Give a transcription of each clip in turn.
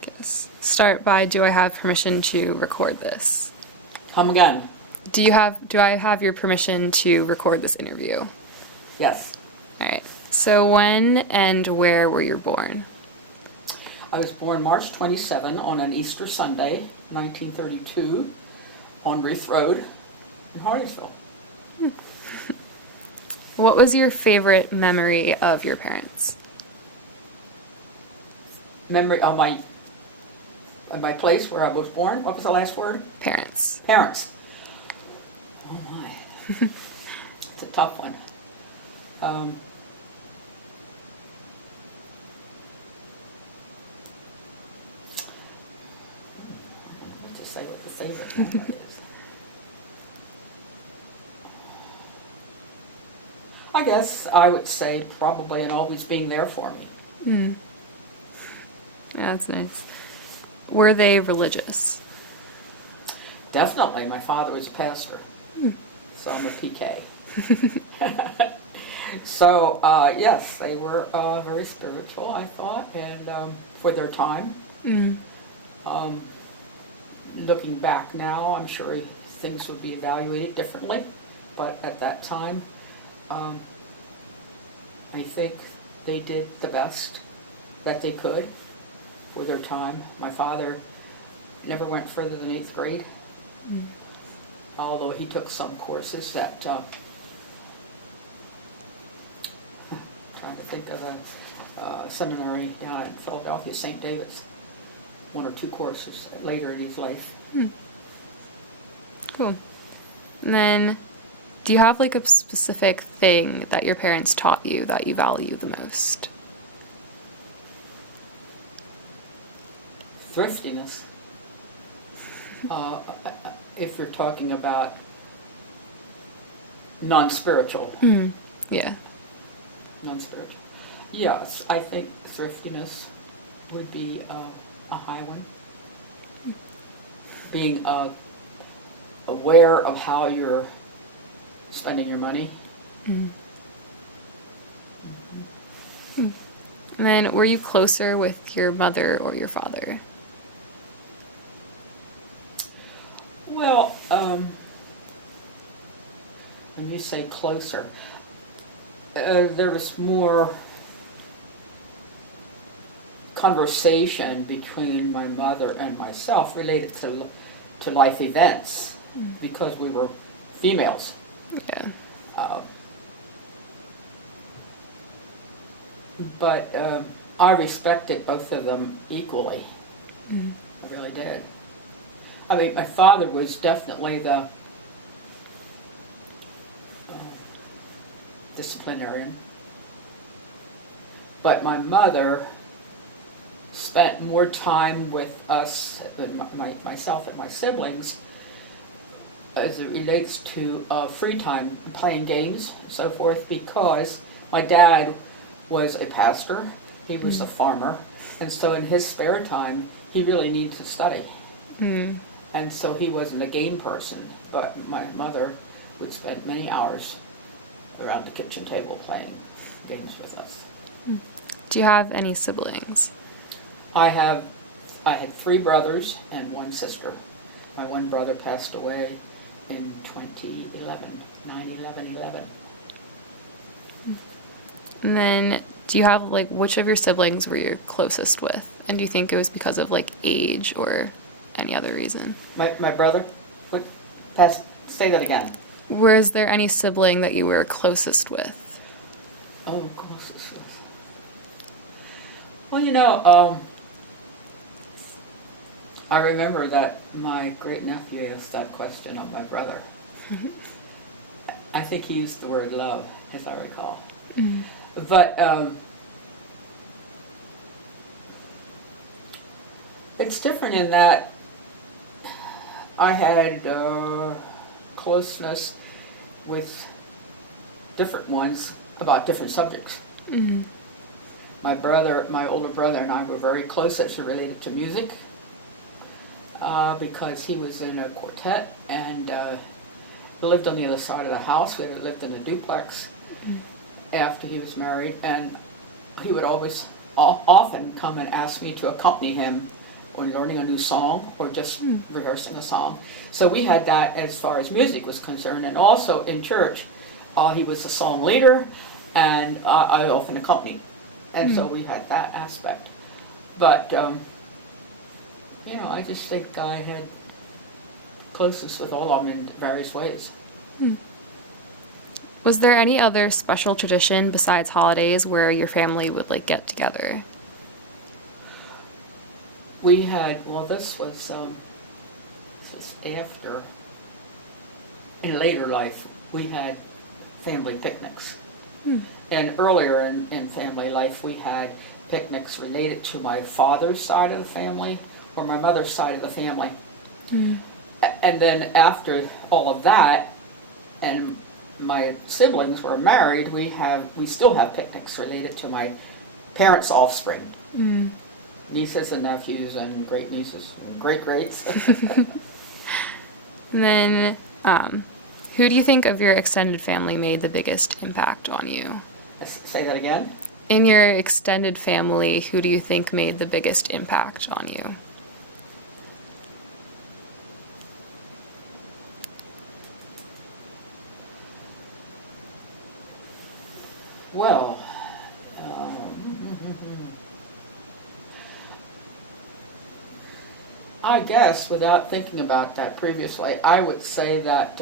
guess start by, do I have permission to record this? Come again. Do I have your permission to record this interview? Yes. All right. So when and where were you born? I was born March 27 on an Easter Sunday, 1932, on Reef Road in Hardersville. What was your favorite memory of your parents? Memory of my place where I was born. What was the last word? Parents. Parents. Oh my. It's a tough one. I don't know what to say what the favorite memory is. I guess I would say probably and always being there for me. Mm. Yeah, that's nice. Were they religious? Definitely. My father was a pastor, so I'm a PK. So, yes, they were very spiritual, I thought, and for their time. Mm. Looking back now, I'm sure things would be evaluated differently, but at that time, I think they did the best that they could for their time. My father never went further than 8th grade, although he took some courses that, trying to think of a seminary down in Philadelphia, St. David's, 1 or 2 courses later in his life. Cool. And then, do you have like a specific thing that your parents taught you that you value the most? Thriftiness. If you're talking about non-spiritual. Yeah. Non-spiritual. Yes, I think thriftiness would be a high one. Being aware of how you're spending your money. And then, were you closer with your mother or your father? Well, when you say closer, there was more conversation between my mother and myself related to life events because we were females. Yeah. But I respected both of them equally. I really did. I mean, my father was definitely the disciplinarian, but my mother spent more time with us, myself and my siblings, as it relates to free time, playing games and so forth, because my dad was a pastor, he was a farmer, and so in his spare time, he really needed to study. And so he wasn't a game person, but my mother would spend many hours around the kitchen table playing games with us. Do you have any siblings? I had 3 brothers and 1 sister. My one brother passed away in 2011, 9/11/11. And then, do you have, like, which of your siblings were you closest with? And do you think it was because of, like, age or any other reason? My brother? What? Say that again. Was there any sibling that you were closest with? Oh, closest with. Well, I remember that my great-nephew asked that question of my brother. I think he used the word love, as I recall. But it's different in that I had closeness with different ones about different subjects. My older brother and I were very close as it related to music, because he was in a quartet and lived on the other side of the house. We had lived in a duplex after he was married, and he would always often come and ask me to accompany him or learning a new song, or just rehearsing a song. So we had that as far as music was concerned, and also in church, he was a song leader, and I often accompanied, and so we had that aspect. But I just think I had closeness with all of them in various ways. Was there any other special tradition besides holidays where your family would like get together? We had, well, this was after, in later life, we had family picnics. And earlier in family life, we had picnics related to my father's side of the family or my mother's side of the family. And then after all of that, and my siblings were married, we still have picnics related to my parents' offspring. Nieces and nephews and great nieces and great greats. And then, who do you think of your extended family made the biggest impact on you? Say that again? In your extended family, who do you think made the biggest impact on you? Well, I guess without thinking about that previously, I would say that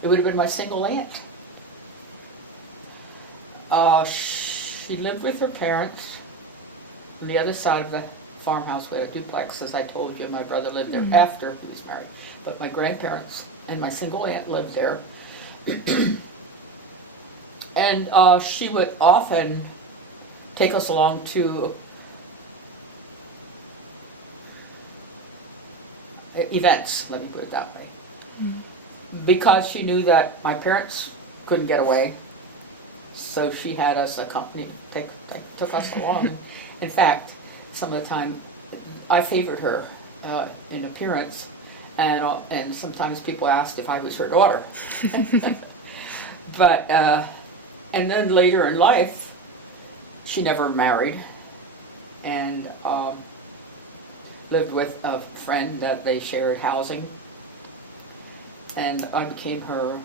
it would have been my single aunt. She lived with her parents on the other side of the farmhouse. We had a duplex, as I told you. My brother lived there after he was married. But my grandparents and my single aunt lived there. And she would often take us along to events, let me put it that way. Because she knew that my parents couldn't get away, so she had us accompany, took us along. In fact, some of the time, I favored her in appearance, and sometimes people asked if I was her daughter. But and then later in life, she never married, and lived with a friend that they shared housing, and I became her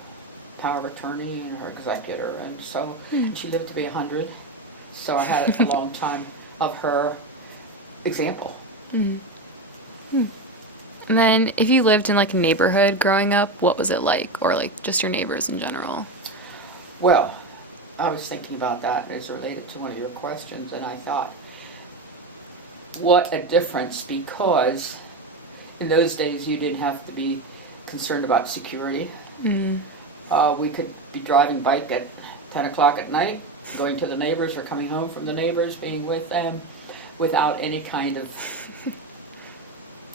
power of attorney and her executor, and so and she lived to be 100, so I had a long time of her example. And then if you lived in like a neighborhood growing up, what was it like, or like just your neighbors in general? Well, I was thinking about that as related to one of your questions, and I thought, what a difference, because in those days you didn't have to be concerned about security. We could be driving bike at 10 o'clock at night, going to the neighbors or coming home from the neighbors, being with them without any kind of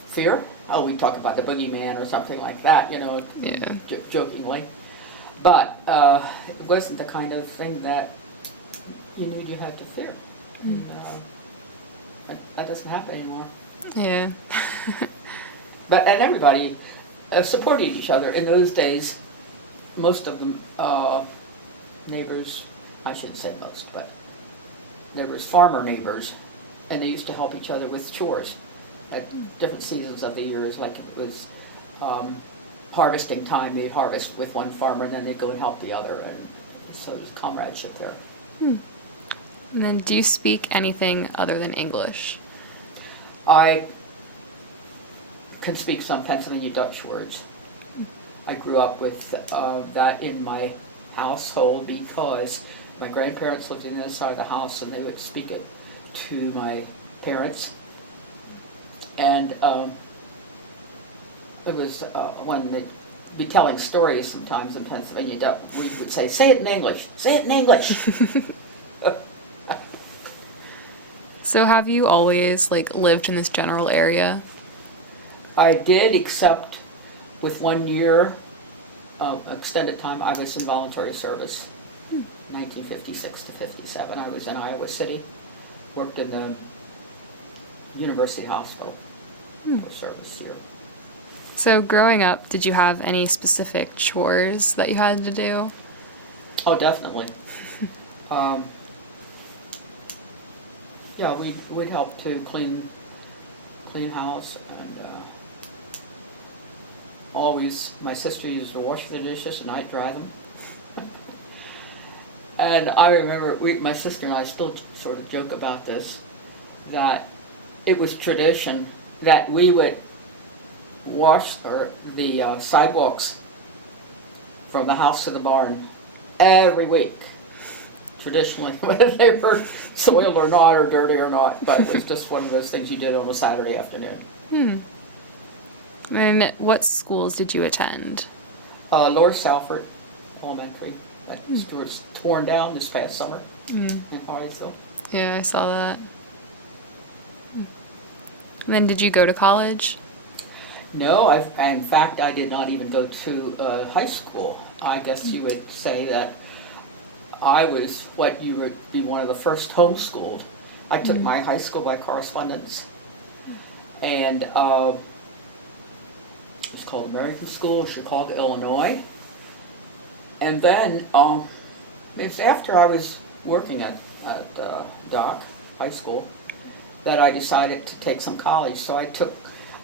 fear. Oh, we talk about the boogeyman or something like that, jokingly. But it wasn't the kind of thing that you knew you had to fear. And that doesn't happen anymore. Yeah. And everybody supported each other. In those days, most of the neighbors, I shouldn't say most, but there was farmer neighbors, and they used to help each other with chores at different seasons of the years. Like if it was harvesting time, they'd harvest with one farmer, and then they'd go and help the other, and so there's comradeship there. And then do you speak anything other than English? I can speak some Pennsylvania Dutch words. I grew up with that in my household because my grandparents lived on the other side of the house, and they would speak it to my parents. And it was when they'd be telling stories sometimes in Pennsylvania Dutch, we would say, "Say it in English, say it in English." So have you always like lived in this general area? I did, except with 1 year extended time. I was in voluntary service, 1956 to 57. I was in Iowa City, worked in the University Hospital for service here. So growing up, did you have any specific chores that you had to do? Oh, definitely. Yeah, we'd help to clean clean house, and always my sister used to wash the dishes and I'd dry them. And I remember my sister and I still sort of joke about this, that it was tradition that we would wash the sidewalks from the house to the barn every week, traditionally, whether they were soiled or not, or dirty or not. But it was just one of those things you did on a Saturday afternoon. And what schools did you attend? Lower Salford Elementary, that was torn down this past summer in Harleysville. Yeah, I saw that. And then did you go to college? No, in fact, I did not even go to high school. I guess you would say that I was what you would be one of the first homeschooled. I took my high school by correspondence, and it was called American School, Chicago, Illinois. And then it was after I was working at Dock High School that I decided to take some college. So I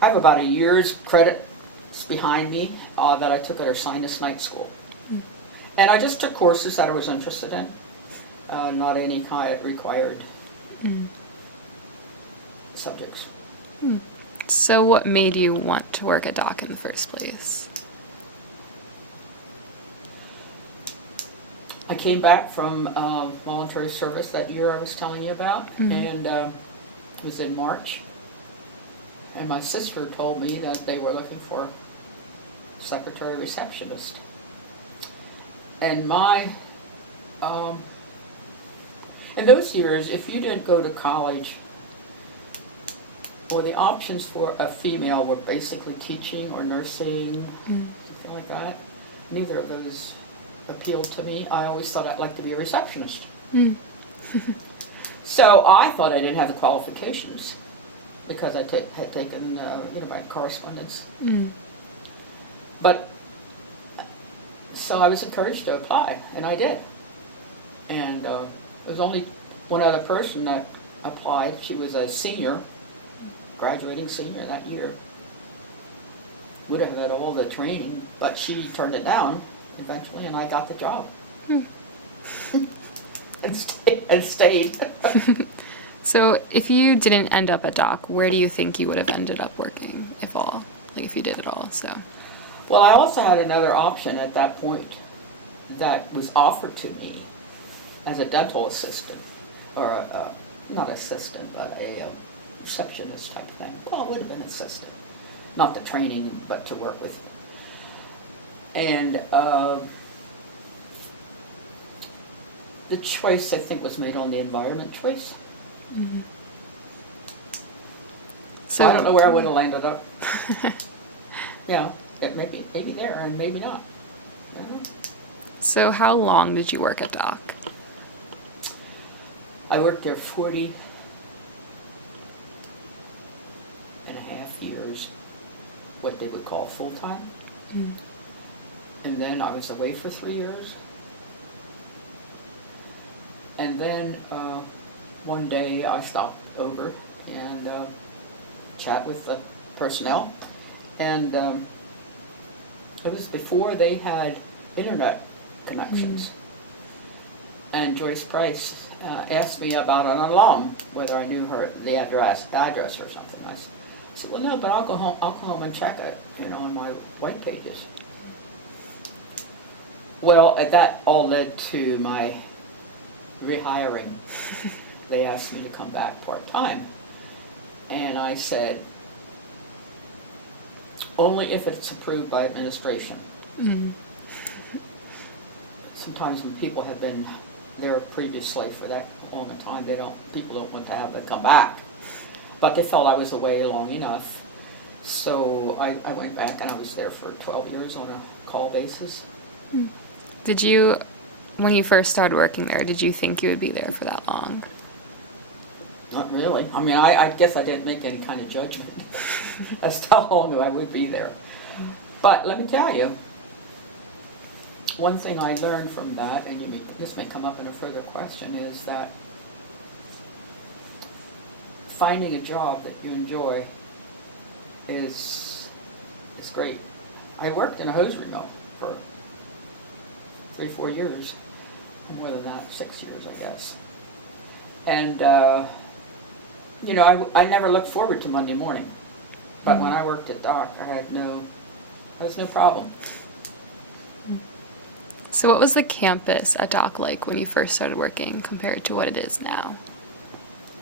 have about a year's credits behind me that I took at our sinus night school. And I just took courses that I was interested in, not any kind of required subjects. So what made you want to work at Dock in the first place? I came back from voluntary service that year I was telling you about, and it was in March. And my sister told me that they were looking for a secretary receptionist. And in those years, if you didn't go to college, well, the options for a female were basically teaching or nursing, something like that. Neither of those appealed to me. I always thought I'd like to be a receptionist. So I thought I didn't have the qualifications because I had taken, by correspondence. But so I was encouraged to apply, and I did. And there was only one other person that applied. She was a senior, graduating senior that year. Would have had all the training, but she turned it down eventually, and I got the job. and stayed. So if you didn't end up at Dock, where do you think you would have ended up working, if all? Like if you did it all, so. Well, I also had another option at that point that was offered to me as a dental assistant, or not assistant, but a receptionist type of thing. Well, it would have been assistant. Not the training, but to work with. And the choice, I think, was made on the environment choice. So I don't know where I would have landed up. Yeah, it maybe there and maybe not. Yeah. So how long did you work at Dock? I worked there 40 and a half years, what they would call full-time. And then I was away for 3 years. And then one day I stopped over and chat with the personnel. And it was before they had internet connections. And Joyce Price asked me about an alum, whether I knew the address or something. I said, well, no, but I'll go home and check it, on my white pages. Well, that all led to my rehiring. They asked me to come back part-time. And I said, only if it's approved by administration. Sometimes when people have been there previously for that long a time, people don't want to have them come back. But they felt I was away long enough. So I went back, and I was there for 12 years on a call basis. Did you, when you first started working there, did you think you would be there for that long? Not really. I mean, I guess I didn't make any kind of judgment as to how long I would be there. But let me tell you, one thing I learned from that, and this may come up in a further question, is that finding a job that you enjoy is great. I worked in a hosiery mill for 3-4 years, or more than that, 6 years, I guess. And I never looked forward to Monday morning, but when I worked at Dock, there was no problem. So what was the campus at Dock like when you first started working compared to what it is now?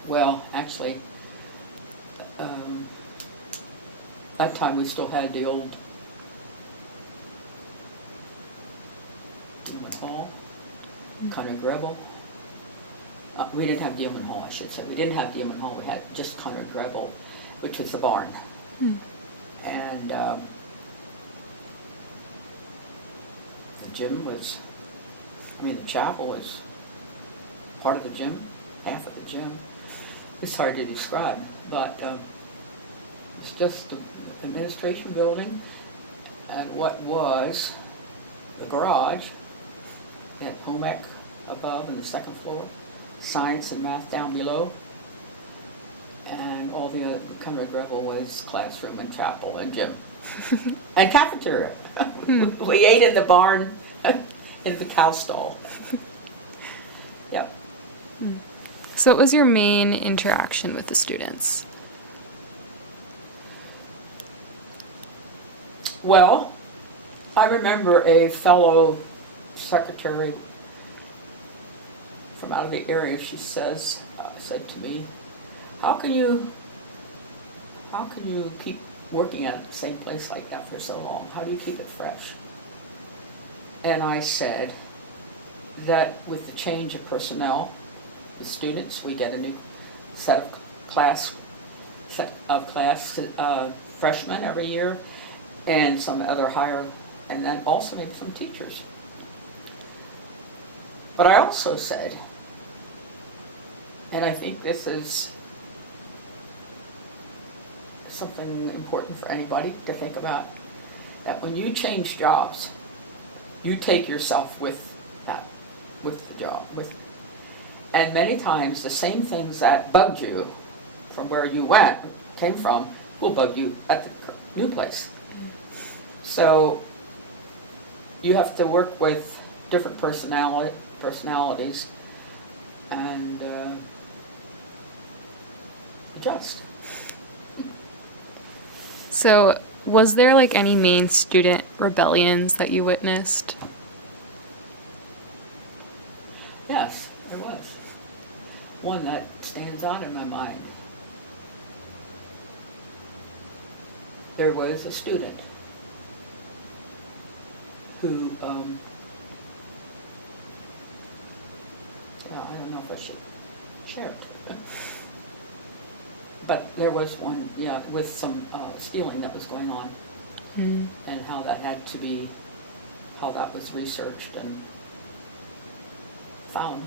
Well, actually, that time we still had the old Dealman Hall, Conrad Grebel. We didn't have Dealman Hall, I should say. We didn't have Dealman Hall. We had just Conrad Grebel, which was the barn. And the gym was, the chapel was part of the gym, half of the gym. It's hard to describe, but it's just the administration building and what was the garage. They had home ec above in the second floor, science and math down below, and all the other, Conrad Grebel was classroom and chapel and gym. And cafeteria. We ate in the barn, in the cow stall. Yep. So what was your main interaction with the students? Well, I remember a fellow secretary from out of the area, she said to me, how can you keep working at the same place like that for so long? How do you keep it fresh? And I said that with the change of personnel, the students, we get a new set of class freshmen every year, and some other higher, and then also maybe some teachers. But I also said, and I think this is something important for anybody to think about, that when you change jobs, you take yourself with the job. And many times the same things that bugged you from where you came from, will bug you at the new place. So you have to work with different personalities and adjust. So was there like any main student rebellions that you witnessed? Yes, there was. One that stands out in my mind. There was a student who, I don't know if I should share it. But there was one, with some stealing that was going on, and how that was researched and found,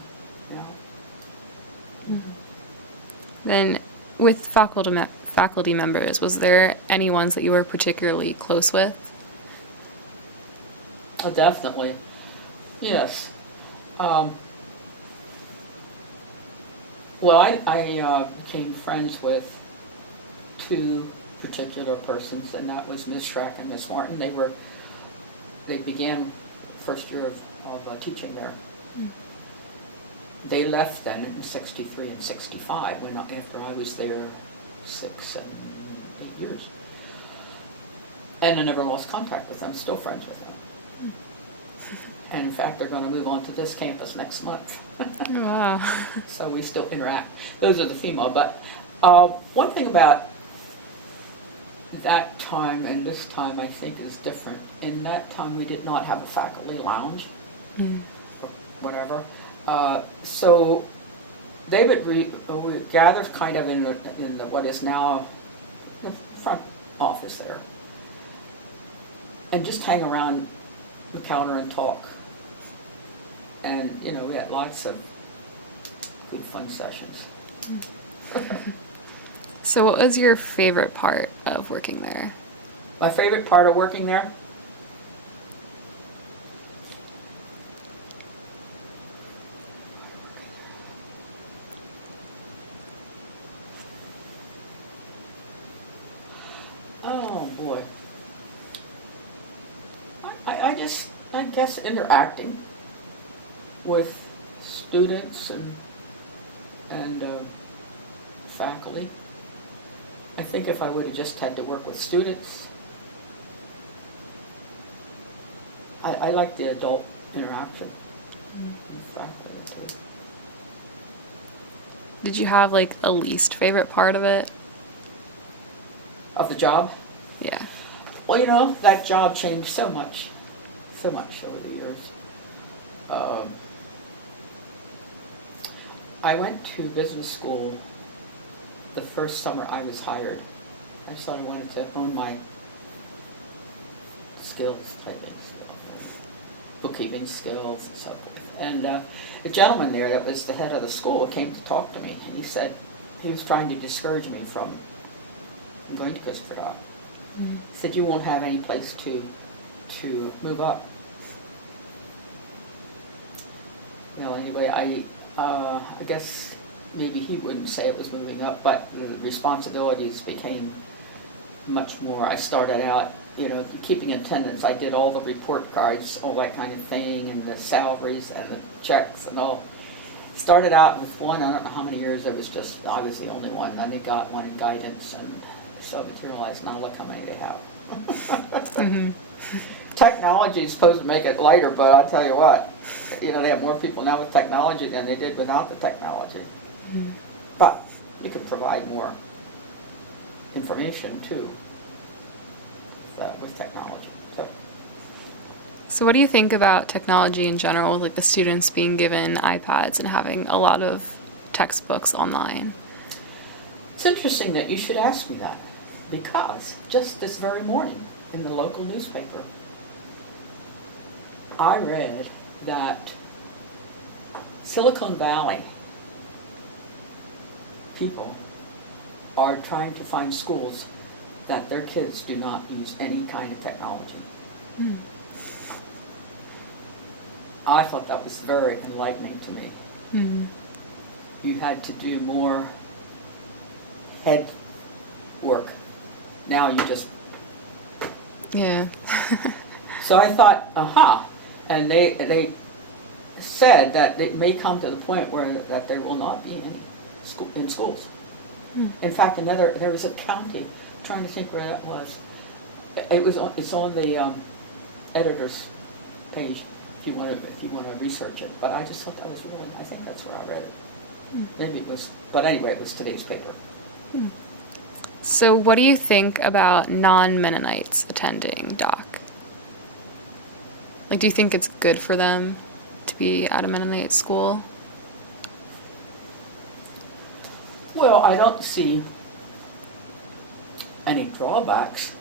Then with faculty members, was there any ones that you were particularly close with? Oh, definitely. Yes. Well, I became friends with two particular persons, and that was Ms. Schreck and Ms. Martin. They began first year of teaching there. They left then in 63 and 65, after I was there 6 and 8 years. And I never lost contact with them, still friends with them. And in fact, they're going to move on to this campus next month. Wow. So we still interact. Those are the female. But one thing about that time and this time I think is different. In that time we did not have a faculty lounge or whatever. So they would gather kind of in the what is now the front office there and just hang around the counter and talk. And, we had lots of good fun sessions. So what was your favorite part of working there? My favorite part of working there? Oh, boy. I guess interacting with students and faculty. I think if I would have just had to work with students, I like the adult interaction with faculty too. Did you have like a least favorite part of it? Of the job? Yeah. Well, you know, that job changed so much over the years. I went to business school the first summer I was hired. I just thought I wanted to hone my skills, typing skills, and bookkeeping skills, and so forth. And a gentleman there that was the head of the school came to talk to me, and he said he was trying to discourage me from going to Christopher Dock. Mm. He said, you won't have any place to move up. Well, anyway, I guess maybe he wouldn't say it was moving up, but the responsibilities became much more. I started out, you know, keeping attendance. I did all the report cards, all that kind of thing, and the salaries and the checks and all. Started out with one, I don't know how many years, it was just, I was the only one. Then they got one in guidance, and so it materialized. Now look how many they have. Mm-hmm. Technology is supposed to make it lighter, but I'll tell you what, you know, they have more people now with technology than they did without the technology. Mm-hmm. But you can provide more information too with technology. So what do you think about technology in general, like the students being given iPads and having a lot of textbooks online? It's interesting that you should ask me that, because just this very morning in the local newspaper, I read that Silicon Valley people are trying to find schools that their kids do not use any kind of technology. Mm. I thought that was very enlightening to me. Mm. You had to do more head work. Now you just... Yeah. So I thought, aha, and they said that it may come to the point where that there will not be any in schools. Mm. In fact, there was a county, I'm trying to think where that was. It's on the editor's page if you want to research it. But I just thought that was really, I think that's where I read it. Mm. Maybe it was, but anyway, it was today's paper. Mm. So what do you think about non-Mennonites attending Dock? Like, do you think it's good for them to be at a Mennonite school? Well, I don't see any drawbacks.